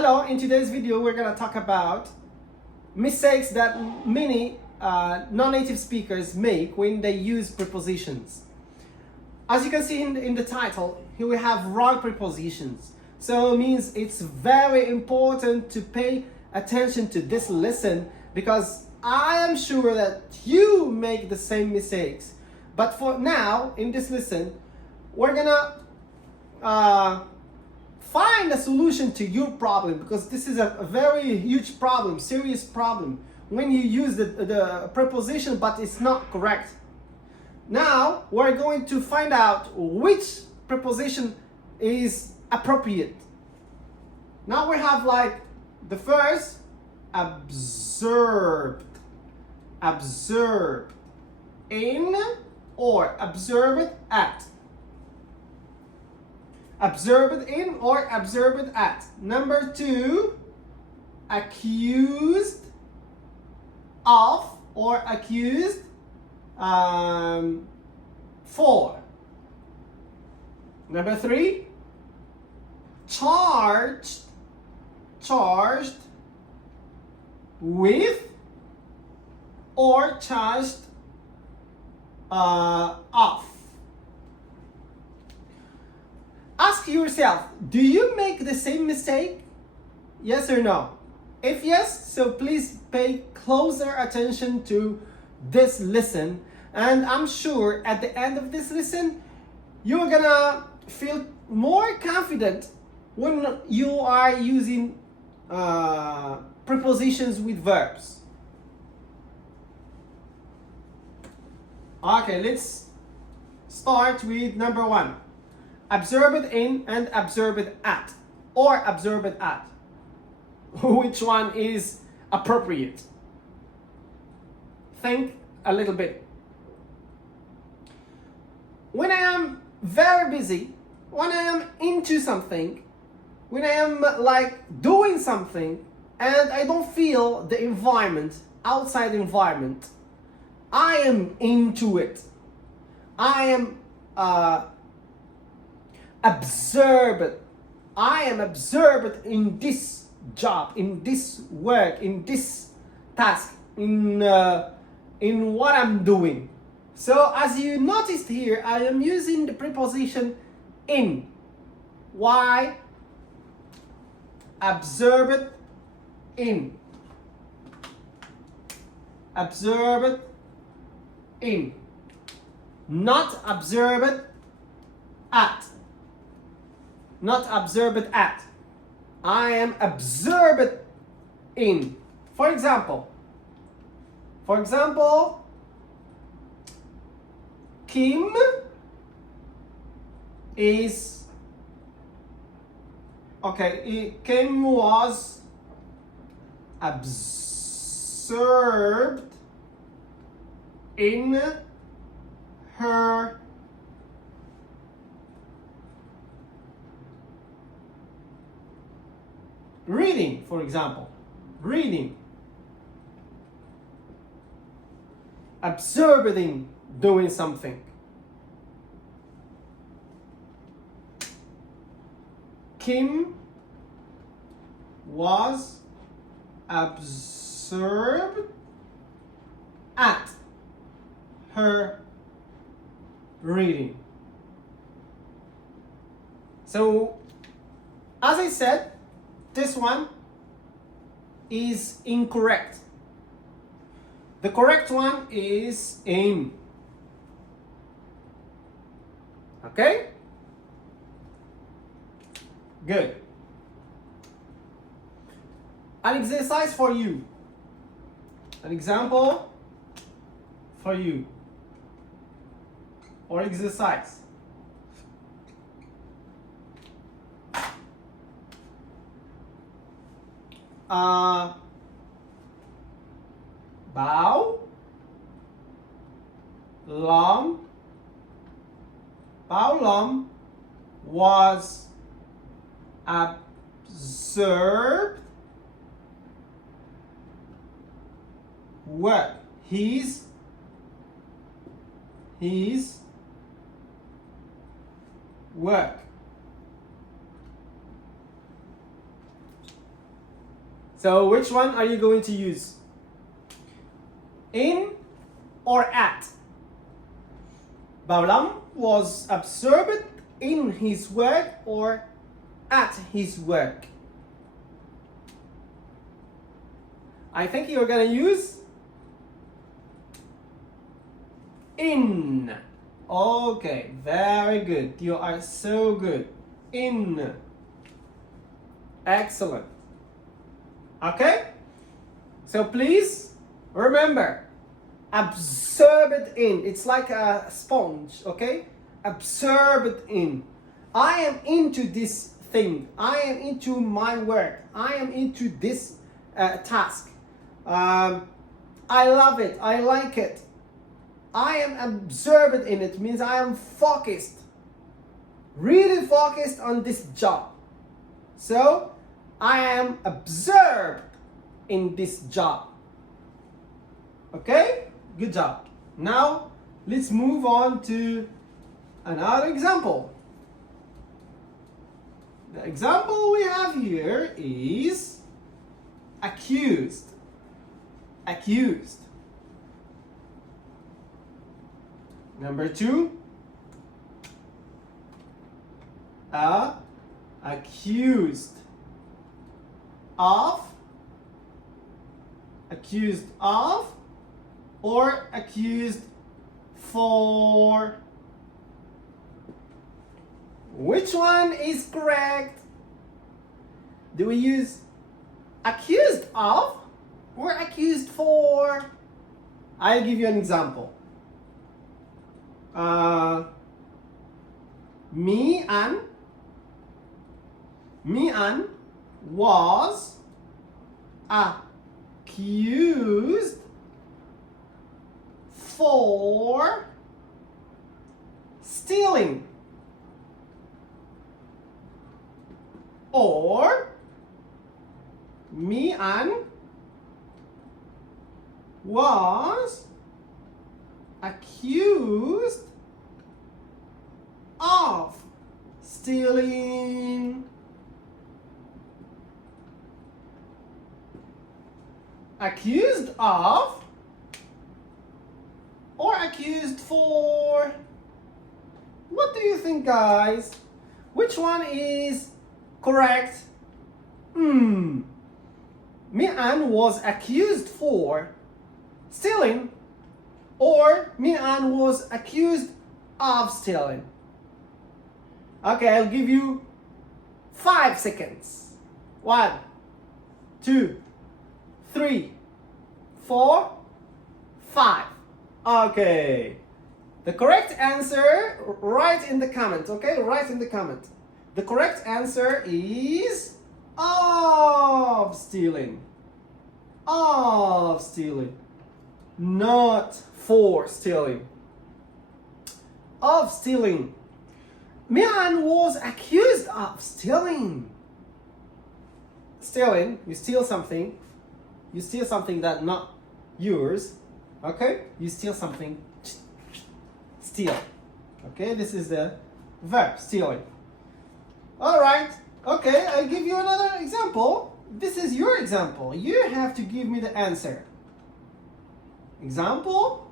Hello, in today's video we're going to talk about mistakes that many non-native speakers make when they use prepositions. As you can see in the title, here we have wrong prepositions. So it means it's very important to pay attention to this lesson because I am sure that you make the same mistakes. But for now, in this lesson, we're gonna find a solution to your problem, because this is a very huge problem, serious problem, when you use the preposition but it's not correct. Now we're going to find out which preposition is appropriate. Now we have like the first, observed, observed in or observed at. Observed in or observed at. Number two, accused of or accused for. Number three, charged with or charged of. Ask yourself, do you make the same mistake? Yes or no? If yes, so please pay closer attention to this lesson, and I'm sure at the end of this lesson you're gonna feel more confident when you are using prepositions with verbs. Okay, let's start with number one. Observed in and observed at, or observed at. Which one is appropriate? Think a little bit. When I am very busy, when I am into something, when I am like doing something and I don't feel the environment, outside environment, I am into it. I am observed. I am observed in this job, in this work, in this task, in what I'm doing. So as you noticed here, I am using the preposition in. Why? Observed in. Observed in. Not observed at. Not observed at. I am observed in. For example, Kim is Kim was observed in her reading, for example. Reading. Observed in doing something. Kim was observed at her reading. So, as I said, this one is incorrect. The correct one is in. Okay? Good. An exercise for you. An example for you. Or exercise. Bao Lam was observed work. His work. So which one are you going to use? In or at? Baulam was absorbed in his work or at his work? I think you're gonna use in. Okay, very good. You are so good. In. Excellent. Okay? So please remember, absorb it in. It's like a sponge, okay? Absorb it in. I am into this thing. I am into my work. I am into this task. I love it. I like it. I am absorbed in it. Means I am focused. Really focused on this job. So, I am absorbed in this job. Okay? Good job. Now, let's move on to another example. The example we have here is accused. Accused. Number 2, accused of, or accused for. Which one is correct? Do we use accused of or accused for? I'll give you an example. Mi-an was accused for stealing. Or Mi-an was accused of stealing. Accused of or accused for? What do you think, guys? Which one is correct? Mi-an was accused for stealing, or Mi-an was accused of stealing. Okay, I'll give you 5 seconds. 1, 2, 3, 4, 5. Okay. The correct answer, write in the comment, okay? Write in the comment. The correct answer is of stealing. Of stealing. Not for stealing. Of stealing. Mi-an was accused of stealing. Stealing, you steal something. You steal something that's not yours. Okay? You steal something. Steal. Okay? This is the verb, stealing. Alright. Okay, I'll give you another example. This is your example. You have to give me the answer. Example.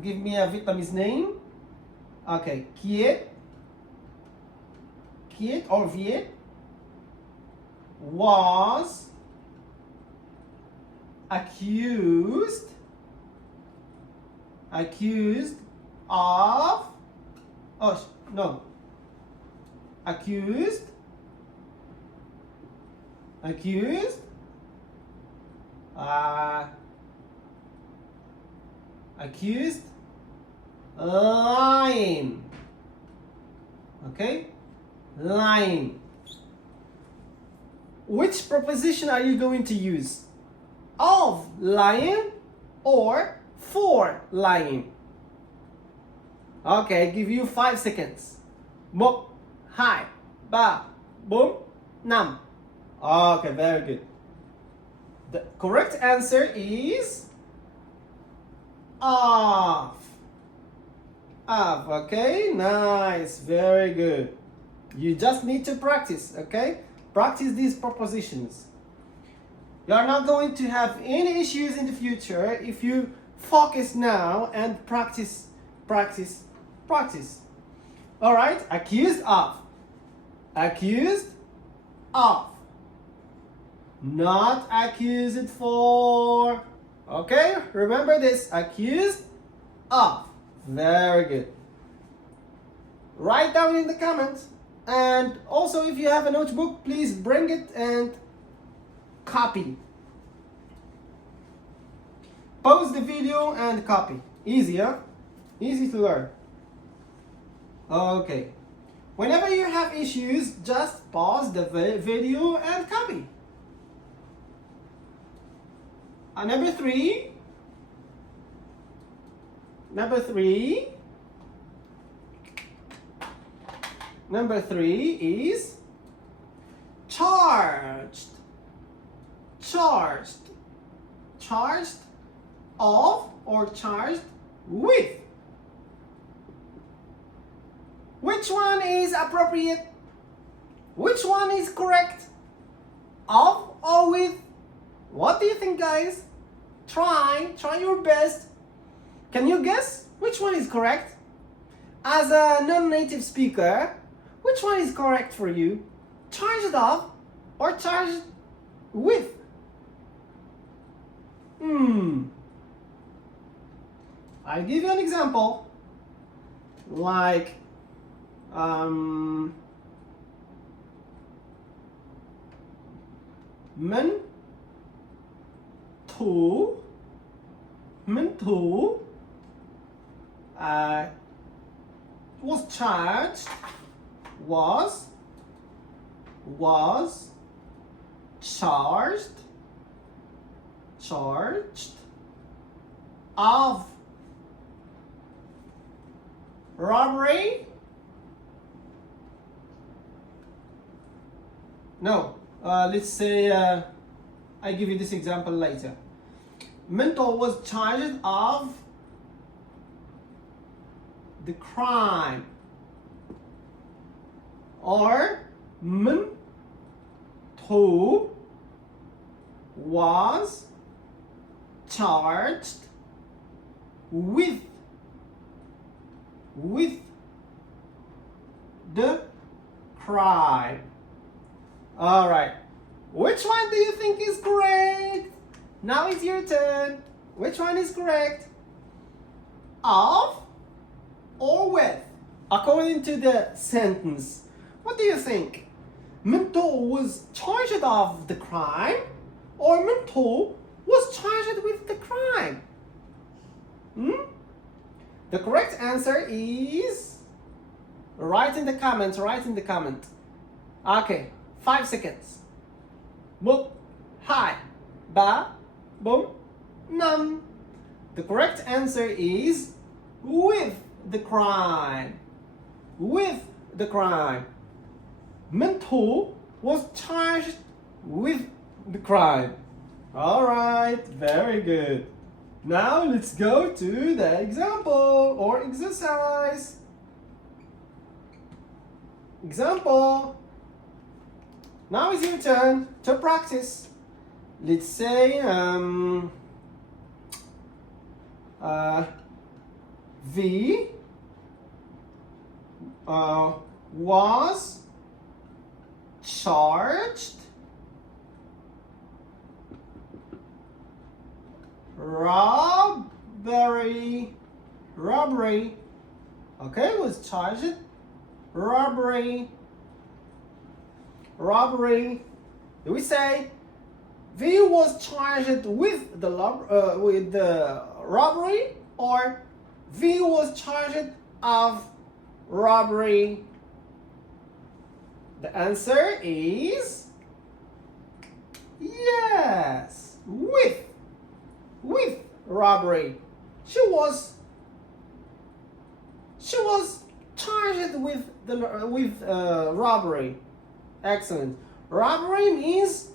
Give me a Vietnamese name. Okay, Kiet or Viet was accused of, oh no, accused lying. Okay, lying. Which preposition are you going to use? Of lying or for lying? Okay, I give you 5 seconds. 1, 2, 3, 4, 5. Okay, very good. The correct answer is of. Of. Okay, nice, very good. You just need to practice, okay? Practice these prepositions. You are not going to have any issues in the future if you focus now and practice, practice, practice. All right, accused of. Accused of. Not accused for. Okay, remember this. Accused of. Very good. Write down in the comments. And also, if you have a notebook, please bring it and copy. Pause the video and copy. Easy, huh? Easy to learn. Okay. Whenever you have issues, just pause the video and copy. Number three. Number three is charged. Charged. Charged of or charged with. Which one is appropriate? Which one is correct? Of or with? What do you think, guys? Try your best. Can you guess which one is correct? As a non-native speaker, which one is correct for you? Charged of or charged with? I'll give you an example. Like, men to was charged of robbery. No, let's say I give you this example later. Mentor was charged of the crime, or Mentor was charged with the crime. All right. Which one do you think is correct? Now it's your turn. Which one is correct? Of or with? According to the sentence, what do you think? Mentor was charged of the crime, or Mentor was charged with the crime? The correct answer is, write in the comments, Okay, 5 seconds. Một, hai, ba, bốn, năm. The correct answer is with the crime. With the crime. Mentor was charged with the crime. All right, very good. Now let's go to the example or exercise. Example. Now it's your turn to practice. Let's say V was charged robbery. Okay, was charged robbery. Do we say V was charged with the robbery, or V was charged of robbery? The answer is yes, with robbery. She was charged with robbery. Excellent. Robbery means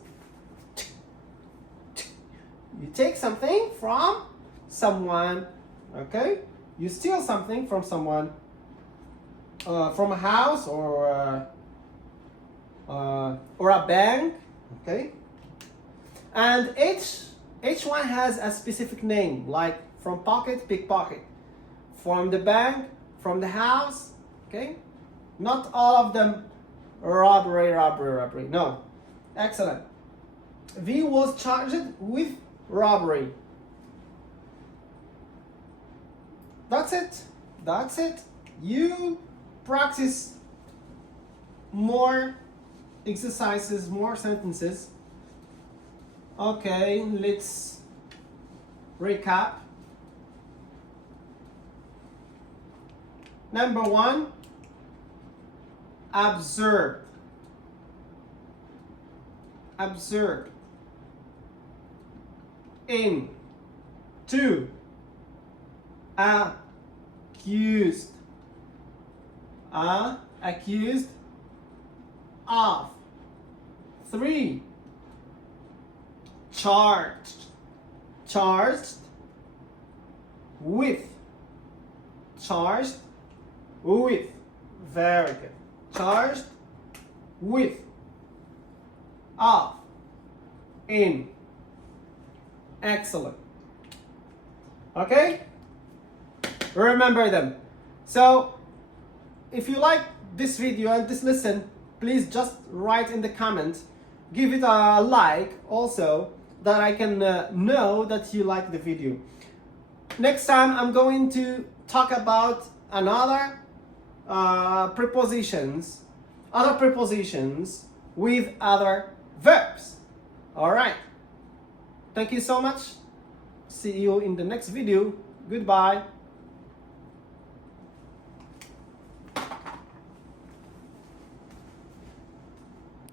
you take something from someone. Okay? you steal something from someone, from a house or a bank, okay? And each one has a specific name, like from pocket, pickpocket, from the bank, from the house, okay? Not all of them robbery. No. Excellent. V was charged with robbery. That's it. You practice more exercises, more sentences. Okay, let's recap. Number 1, observe. Observe. In. 2, accused. Accused of. 3, charged. Charged with. Charged with. Very good. Charged with. Of. In. Excellent. Okay? Remember them. So, if you like this video and this lesson, please just write in the comment. Give it a like also, that I can know that you like the video. Next time I'm going to talk about another prepositions with other verbs. Alright. Thank you so much. See you in the next video. Goodbye.